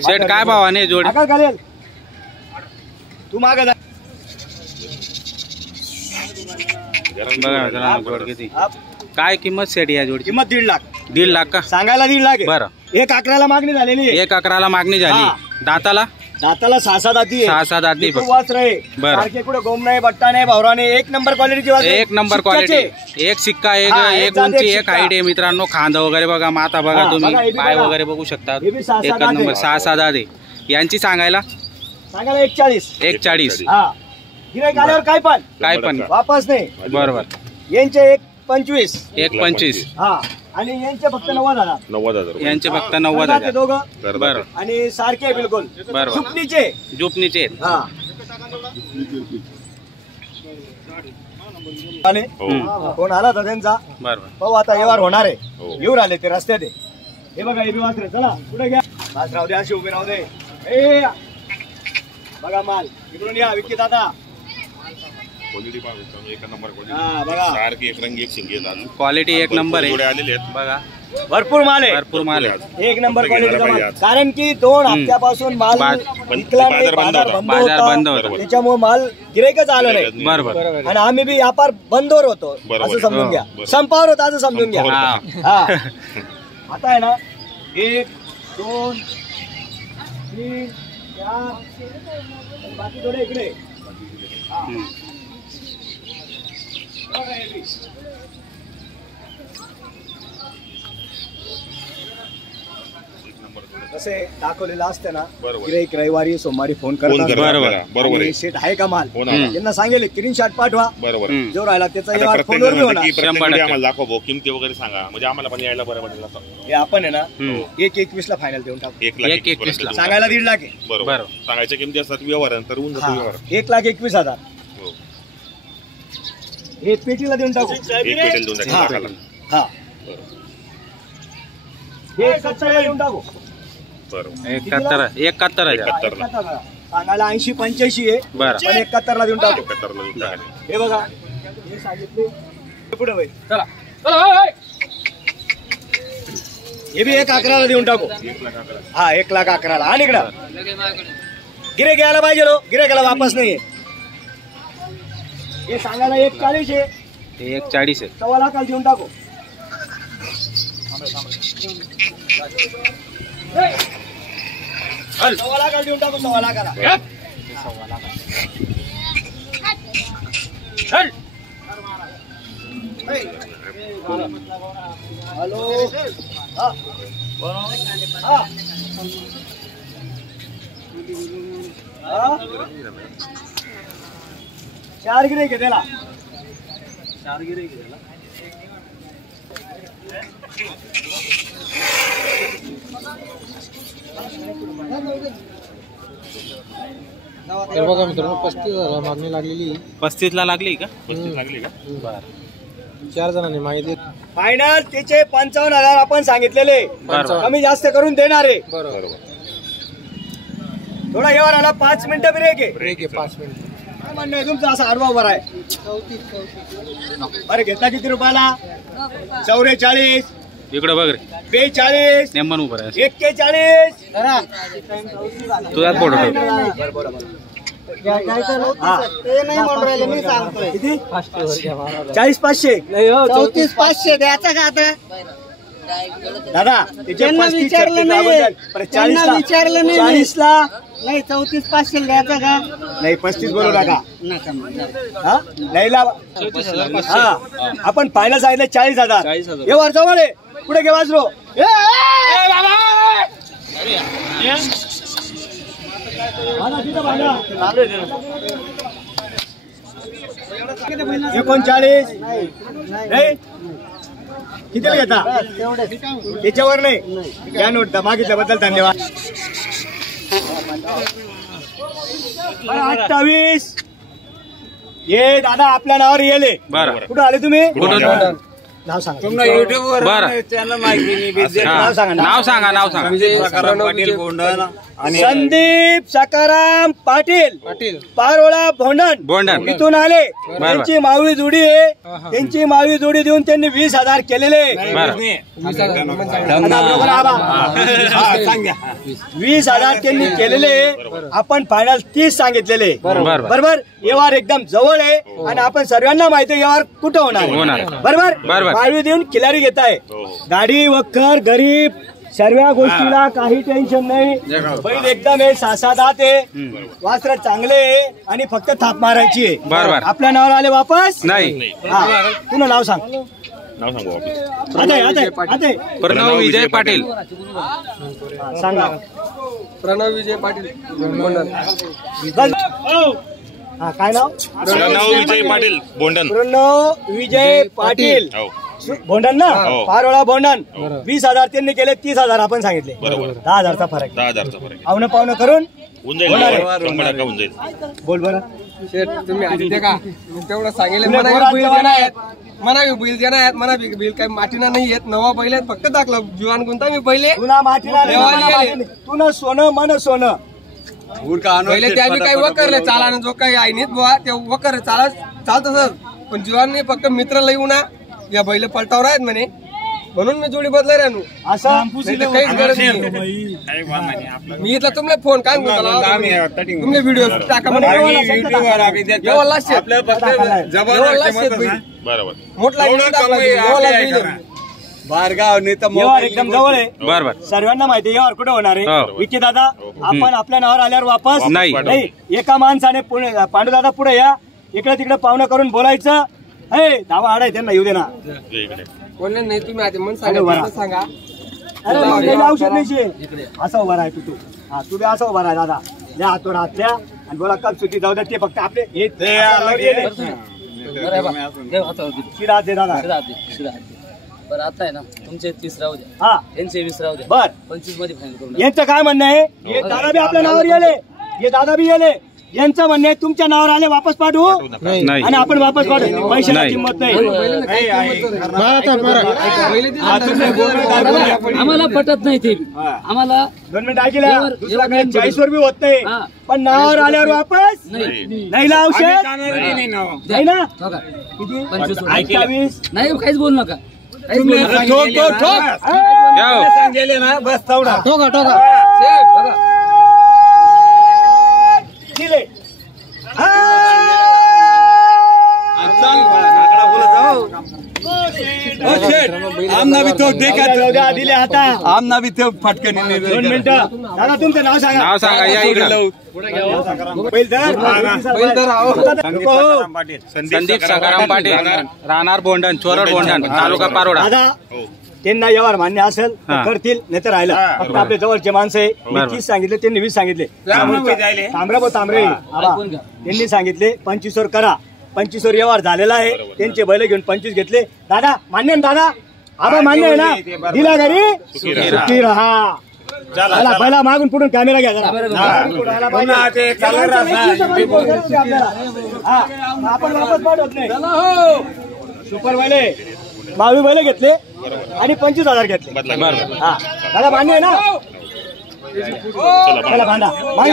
शेट काय भावाने जोडी घालेल तू माग जा बघा जोड किती काय किंमत सेट या जोडी किंमत 1.5 लाख 1.5 लाख का सांगायला 1.5 लाख बरं 1.11 मागणी झालेली आहे 1.11 मागणी झाली दाताला 6 दाती 6 दाती वाच रे सारखे कुठे गोम नाही बट्टा नाही भावरा नाही एक नंबर क्वालिटी एक नंबर क्वालिटी एक सिक्का एक उंची एक हाईट आहे मित्रांनो खांदा वगैरे बघा माथा बघा तुम्ही पाय वगैरे बघू शकता एक नंबर 6 दाते यांची सांगायला 1.40 गिऱ्हाईक आल्यावर काय पण वापस नाही बरोबर यांचे 1.25 हा आणि यांचे फक्त 90,000 यांचे फक्त 90,000 दोघं बरं आणि सारखे बिलकुल जुपनीचे हा कोण आला होता त्यांचा बरोबर भाऊ आता व्यवहार होणार आहे येऊ राहिले ते रस्त्यात हे बघा हे वासरे चला पुढे घ्या वास राहू दे अशी उभे राहू दे बघा माल इकडून या विकी दादा क्वालिटी एक नंबर आहे बघा भरपूर माल आहे एक नंबर क्वालिटीचा माल कारण की 2 हप्त्यापासून माल विकला नाही बाजार बंद होता त्याच्यामुळे माल गिऱ्हाईकच आलं नाही बरोबर आणि आम्ही बी व्यापार बंदवर होतो असं समजून घ्या संपावर होता असं समजून घ्या हा आता आहे ना 1 2 3 4 बाकी थोडे इकडे कसे दाखवलेलं असतं ना गिऱ्हाईक रविवारी सोमवारी फोन करतात शेट आहे का माल त्यांना सांगेल स्क्रीनशॉट पाठवा जो राहिला त्याचा व्यवहार फोनवर होणार दाखव किमती वगैरे सांगा म्हणजे आम्हाला पण यायला बरं वाटेल हे आपण आहे ना 1.21 ला फायनल देऊन टाकू 1,21,000 सांगायला 1.5 लाख आहे बरोबर सांगायच्या किमती असतात व्यवहार तर 1,21,000 हे पेटीला देऊन टाकू हा हे 70 देऊन टाकू 71 सांगायला 80-85 आहे पण 71 ला देऊन टाकू हे बघा हे सांगितले पुढे होईल चला हे बी 1.11 ला देऊन टाकू हा 1,11,000 ला आणि इकडं गिऱ्हाईक घ्यायला पाहिजे गिऱ्हाईकाला वापस नाहीये हे सांगायला 1.40 आहे 1.40 आहे 1.25 लाखाला देऊन टाकू 1.25 लाखाला देऊन टाकू 1.25 लाखाला हॅलो चार गिरे घे त्याला 4 गिरे घे त्याला बघा मित्रांनो 35,000 मागणी लागलेली 35 ला लागली का 35 लागली का बरं 4 जणांनी माहिती फायनल त्याचे 55,000 आपण सांगितलेले कमी जास्त करून देणार आहे बरोबर थोडा व्यवहार आला 5 मिनिटं ब्रेक आहे 5 मिनिट काय म्हणणं आहे तुमचं असं आडवा उभा आहे अरे घेतला किती रुपयाला 44 इकडे बघ रे 42 नेमन उभं आहे 41 तुझ्याच फोटो किती 40-500 34,500 द्यायचा का आता दादा त्यांना विचारलं नाही 40 ला नाही 34,500 द्यायचा का नाही 35 बोलू नका हा नाही हा आपण फायनल सांगितलं 40,000 हे वर जवळ आहे पुढे घे वाजलो $39 नाही किती घेता त्याच्यावर नाही या नोट मागितल्याबद्दल धन्यवाद 28 ये दादा आपल्या नावावर येले बरं कुठं आले तुम्ही नाव सांगा बरं हा. नाव सांगा संदीप सकाराम पाटील पारोळा भोंडण इथून आले. त्यांची मावळी जोडी आहे. त्यांची मावळी जोडी देऊन त्यांनी 20,000 केलेले. 20,000 त्यांनी केलेले. आपण फायनल 30 सांगितलेले. बरोबर. व्यवहार एकदम जवळ आहे आणि आपण सर्वांना माहिती आहे व्यवहार कुठं होणार. बरोबर. मावळी देऊन खिलारी घेत आहे. गाडी वखर गरीब सर्व गोष्टीला काही टेन्शन नाही. बैल एकदम आहे. 6-7 दात आहे. वासर चांगले आहे आणि फक्त थाप मारायची आहे. बरोबर. आपल्या नावावर आले वापस नाही. तुला नाव सांग. आते प्रणव विजय पाटील सांगा. प्रणव विजय पाटील काय नाव. प्रणव विजय पाटील बोंडन. प्रणव विजय पाटील भोंडण ना. पारोळा भोंडण. 20,000 त्यांनी केले. 30,000 आपण सांगितले. 10,000चा फरक. 10,000चा फरक आवणं पावणं करून होऊन जाईल. 100% होऊन जाईल. बोल बरं. तुम्ही आधी ते का तेवढं सांगितलं. तुम्ही मना गोरात बैल जेवण देणार आहे. आहेत. मना बैल देणार आहेत. मना बैल काही माटीना नाही येत. नवा बैल आहेत. फक्त टाकला जीवान गुंता मी पहिले तुला माठीला तुला सोनं मन सोनं पहिले त्या बी काही वकरले चालाने जो काही आहे नाही बुवा ते वकर चालत असत. पण जीवांनी फक्त मित्र लई उन्हा या बैल पलटावर आहेत म्हणे म्हणून मी जोडी बदला राहू असं काहीच गरज नाही. मी इथला तुम्हाला फोन काय तुम्ही व्हिडिओ टाका बरोबर. मोठला बारगाव व्यवहार एकदम जवळ आहे. बरोबर. सर्वांना माहिती आहे व्यवहार कुठे होणार आहे. हो. विकी दादा आपण आपल्या नावावर आल्यावर वापस नाही. एका माणसाने पांडू दादा पुढे या. इकडे तिकडे पाहुणं करून बोलायचं. हे दावा आडाय त्यांना येऊ दे ना. कोण नाही तुम्ही आधी म्हणून सांगा सांगा. अरे मग काही औषध नाही. असं उभा राह तू. हा तू बी असं उभा राह दादा. द्या हातोड हात द्या आणि बोला कप सुटी जाऊ द्या. ते फक्त आपले शिरा दे दादा. बरं आता आहे ना तुमचे 30 राहू द्या. हा यांचे 20 राहू द्या. बर 25 मध्ये फायनल करून यांचं काय म्हणणं आहे. हे दादा बी आपल्या नावावर गेले. हे दादा बी गेले. यांचं म्हणणं आहे तुमच्या नावावर आले वापस पाठवू नाही. आणि आपण वापस पाठवू. पैशाची किंमत नाही. आम्हाला पटत नाही ते आम्हाला 2 मिनिट ऐकला. दुसरा काही 40वर बी होत नाही. पण नावावर आल्यावर वापस नाही ना. औषध नाही ना. किती 28 नाही काहीच बोलू नका. दिले. दिले आता आमना बी तो फटकन. 2 मिनिटं दादा तुमचं नाव सांगा. नाव सांगा. या इकडं. संदीप सकाराम पाटील राहणार बोंडण चोरड बोंडण तालुका पारोडा. दादा त्यांना व्यवहार मान्य असेल तर करतील नाही तर राहिला. फक्त आपले जवळचे माणसं आहे. 30 सांगितले त्यांनी 20 सांगितले. तांबरे त्यांनी सांगितले 25वर करा. 25वर व्यवहार झालेला आहे. त्यांचे बैल घेऊन 25 घेतले. दादा मान्य ना. दादा आबा मान्य आहे ना. दिला घरी सुखी राहा. पहिला मागून पुढून कॅमेरा घ्या जरा. आपण वापस पाठवत नाही. सुपर बैले मावी बैले घेतले आणि 25,000 घेतले. हा दादा मान्य आहे ना. चला भांडा मागे.